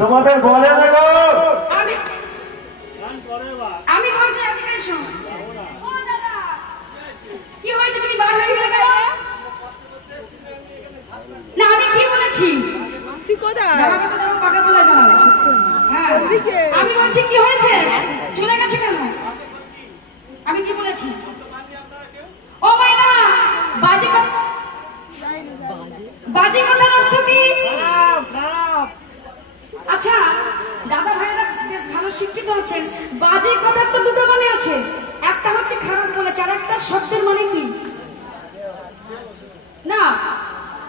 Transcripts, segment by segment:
তোমাদের বলে না গো আমি বলছি এদিকে এসো। ও দাদা কি হয়েছে তুমি বার হয়ে গেলে কেন? না আমি কি বলেছি? তুই কোথায়? দাঁড়াও পাকা তুলে দাও। হ্যাঁ আমি বলছি কি হয়েছে? চলে গেছে কেন? আমি কি বলেছি? ও মাইনা বাজে কথার অর্থ কি? আচ্ছা দাদা ভাইয়েরা বেশ ভালো শিক্ষিত আছেন। বাজে কথার তো দুটো মানে আছে, একটা হচ্ছে খারাপ বলেছে আর একটা শব্দের মানে কি না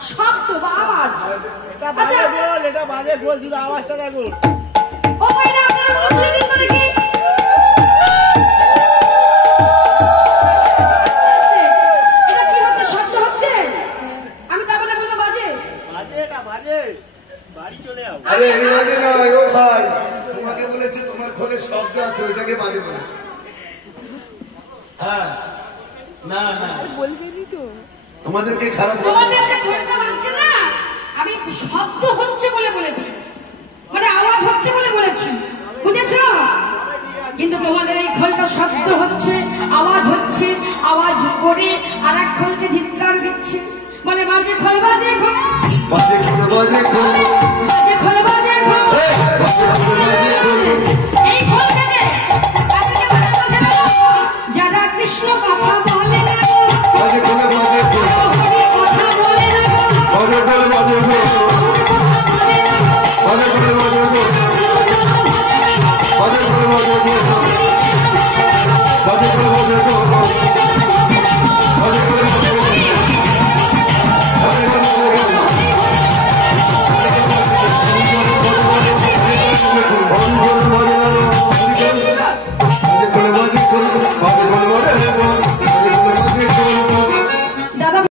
শব্দ বা আওয়াজ। আচ্ছা এটা বাজে বল, শুধু আওয়াজটা দেখো। ও মাইনা আপনারা তুলে দিন তো দেখি। এটা কি হচ্ছে? শব্দ হচ্ছে? আমি তা বলে বলবো বাজে? বাজে এটা বাজে, বাড়ি চলে যাও। আরে এই বাজে না ও ভাই, তোমাকে বলেছে তোমার ঘরে শব্দ আছে, ওইটাকে বাজে বলেছে। হ্যাঁ না না বলবেনি তো তোমাদেরকে খারাপ তোমাদের যে ঘরটা বাজছে না, আমি শব্দ হচ্ছে বলে বলেছি, মানে আওয়াজ হচ্ছে বলে বলেছি, বুঝেছ? কিন্তু তোমাদের এই খোলটা শব্দ হচ্ছে, আওয়াজ হচ্ছে, আওয়াজ করে আর এক খোলকে ধিক্কার দিচ্ছে, বলে বাজে খোল বাজে খোল বাজে খোল বাজে খোল বাজে খোল বাজে খোল। এই খোল থেকে তাদেরকে বলা বলছে না, যারা কৃষ্ণ কথা বলে না গো, বাজে খোল বাজে খোল হরি কথা বলে না গো, বাজে খোল বাজে খোল গৌর কথা বলে না গো, বাজে খোল বাজে খোল বাজে খোল বাজে খোল বাজে খোল বাজে খোল বাজে খোল বাজে খোল। বাজে খোল বাজে খোল বাজে খোল বাজে খোল